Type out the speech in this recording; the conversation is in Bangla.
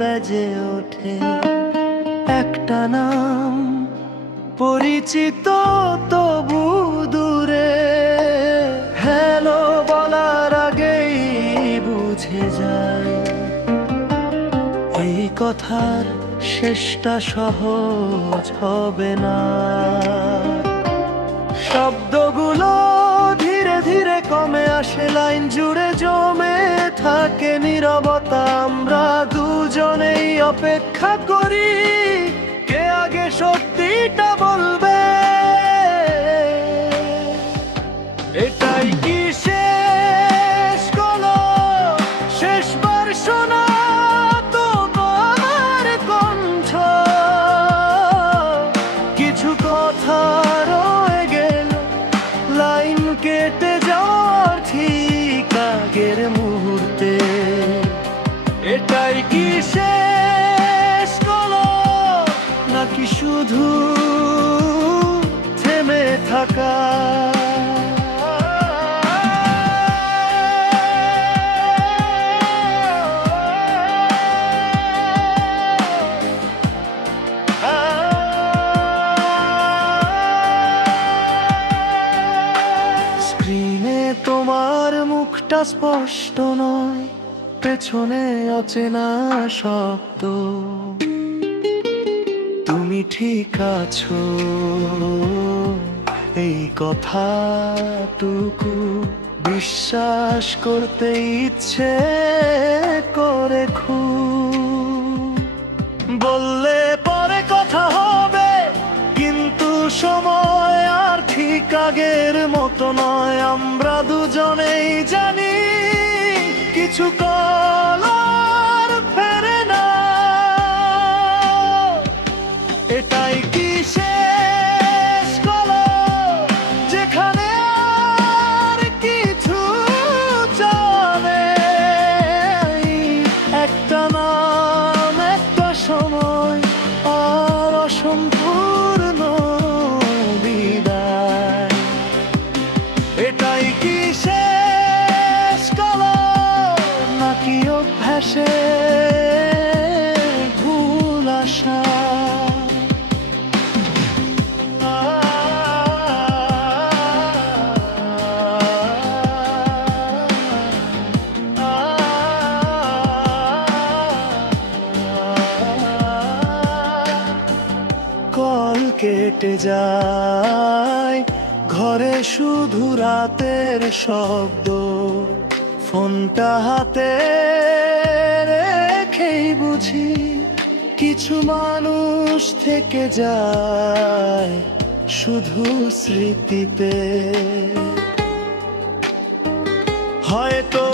বেজে ওঠে একটা নাম, পরিচিত তবু দূরে। হ্যালো বলার আগেই বুঝে যায় এই কথার শেষটা সহজ হবে না। শব্দগুলো ধীরে ধীরে কমে আসে, লাইন জুড়ে জমে থাকে নীরবতা। আমরা দুজনেই অপেক্ষা করি কে আগে সত্যিটা বলবে। এটাই কি শেষ হলো, শেষবার শোনা তোমার কণ্ঠ? কিছু কথা রয়ে গেল লাইন কেটে যাওয়ার ঠিক আগের মুহূর্তে। এটাই কি শেষ হলো, নাকি শুধু থেমে থাকা? স্ক্রিনে তোমার মুখটা স্পষ্ট নয়, পেছনে অচেনা শব্দ। তুমি ঠিক আছো এই কথাটুকু বিশ্বাস করতে ইচ্ছে করে খুব। বললে পরে কথা হবে, কিন্তু সময় আর ঠিক আগের মতো নয়। আমরা দুজনেই জানি কিছু কল আর ফেরে না। এটাই কি শেষ হলো, যেখানে আর কিছু জানে? একটা নাম, একটা সময়, আর অসম্পূর্ণ বিদায়। এটাই কি শেষ হলো, নাকি অভ্যাসে ভুল আশা? কল কেটে যায়, ঘরে শুধু রাতের শব্দ। ফোনটা হাতে রেখেই বুঝি কিছু মানুষ থেকে যায় শুধু স্মৃতিতে। হয়তো